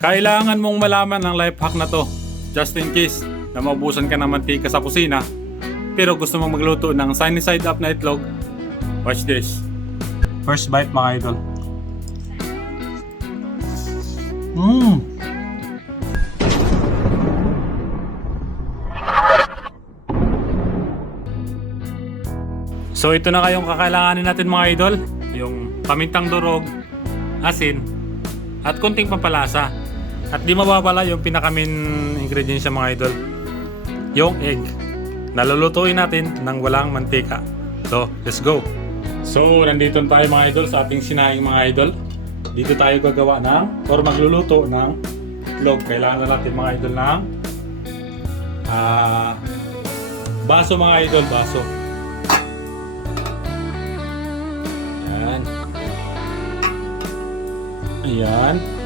Kailangan mong malaman ang life hack na to just in case na maubusan ka ng mantika sa kusina pero gusto mong magluto ng sunny side up na itlog. Watch this. First bite mga idol. Mmm! So ito na kayong kakailanganin natin mga idol. Yung pamintang durog, asin, at konting pampalasa. At di mawawala yung pinakamin ingredients sa mga idol. Yung egg. Nalulutuin natin ng walang mantika. So, let's go. So, nandito tayo mga idol sa ating sinahing mga idol. Dito tayo gagawa ng, or magluluto ng itlog. Kailangan na natin mga idol ng ah baso mga idol, baso. Ayan. Ayan.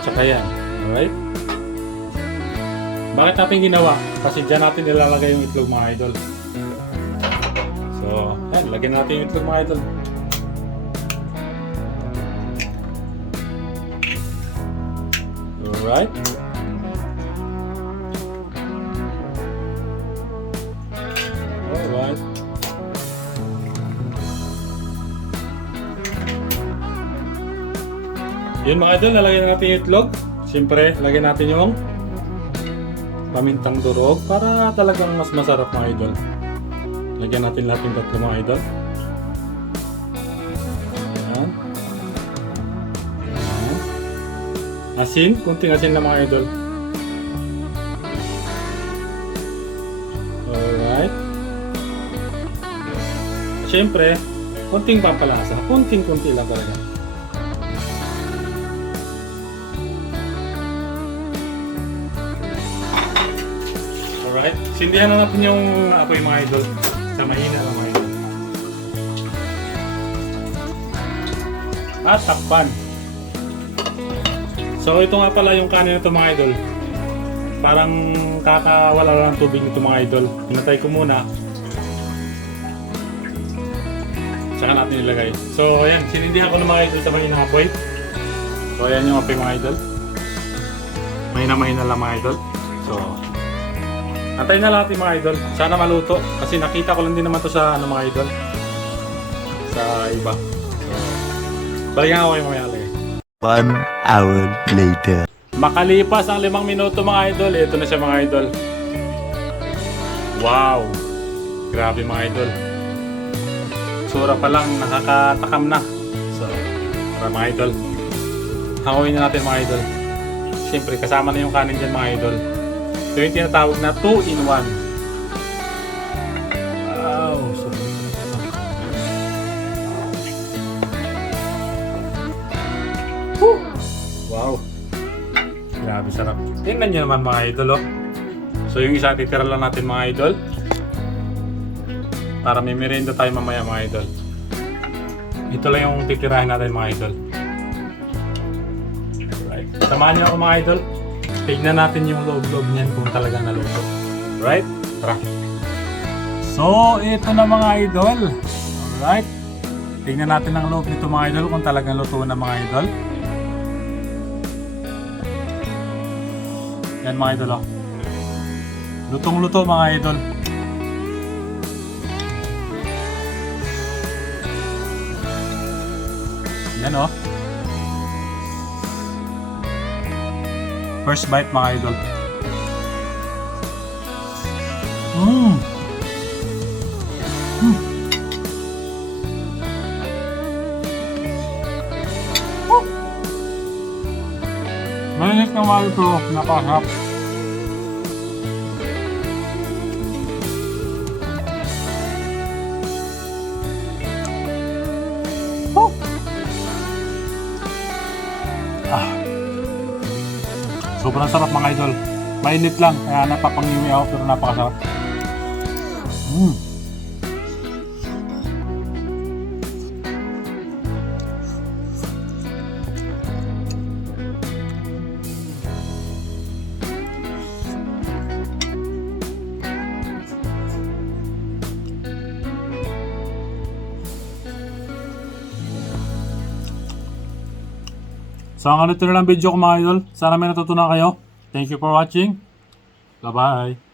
Tsaka yan. Alright? Bakit natin ginawa? Kasi dyan natin nilalagay yung itlog mga idol. So, yan. Lagyan natin yung itlog mga idol. Alright. Yun mga idol, lalagyan natin yung itlog. Siyempre, lagyan natin yung pamintang durog para talagang mas masarap mga idol. Lagyan natin lahat yung tatlo mga idol. Ayan. Ayan. Asin, kunting asin na mga idol. Alright. Siyempre, kunting pampalasa. Kunting-kunti lang talaga. Alright. Sindihan na natin yung apoy mga idol. Sa mahina lang mga idol. At takpan. So ito nga pala yung kanin nito mga idol. Parang kakawala lang ng tubig nito mga idol. Pinatay ko muna. Tsaka natin ilagay. So ayan, sinindihan ko ng mga idol sa mahina apoy. So ayan yung apoy mga idol. Mahina-mahina lang mga idol. So Antayin na natin mga idol. Sana maluto. Kasi nakita ko lang din naman to sa ano mga idol. Sa iba. So, balikan ako kayo mamaya. One hour later. Makalipas ang limang minuto mga idol, ito na siya mga idol. Wow! Grabe mga idol. Sura pa lang, nakakatakam na. So, para mga idol. Hanguin na natin mga idol. Siyempre, kasama na yung kanin dyan mga idol. Ito yung tinatawag na 2 in 1. Wow! So, Woo! Wow! Grabe sarap. Tingnan nyo naman mga idol oh. So yung isa titira lang natin mga idol. Para may merienda tayo mamaya mga idol. Ito lang yung titirahin natin mga idol. Right. Samahan niyo ako mga idol. Tignan natin yung loob-loob niyan kung talagang naluto. Right? Tara. So, ito na mga idol. Alright. Tignan natin ang loob nito mga idol kung talagang luto na mga idol. Yan mga idol oh. Lutong-luto mga idol. Yan oh. First bite mga idol. Mmm. Mm. Woo! Mainit na ito. Napakasarap. Woo! Ah. Sobrang sarap mga idol. Mainit lang, kaya napapangiwi ako pero napakasarap. Mm. So hanggang dito na video ko mga idol. Sana may natutunan kayo. Thank you for watching. Bye-bye.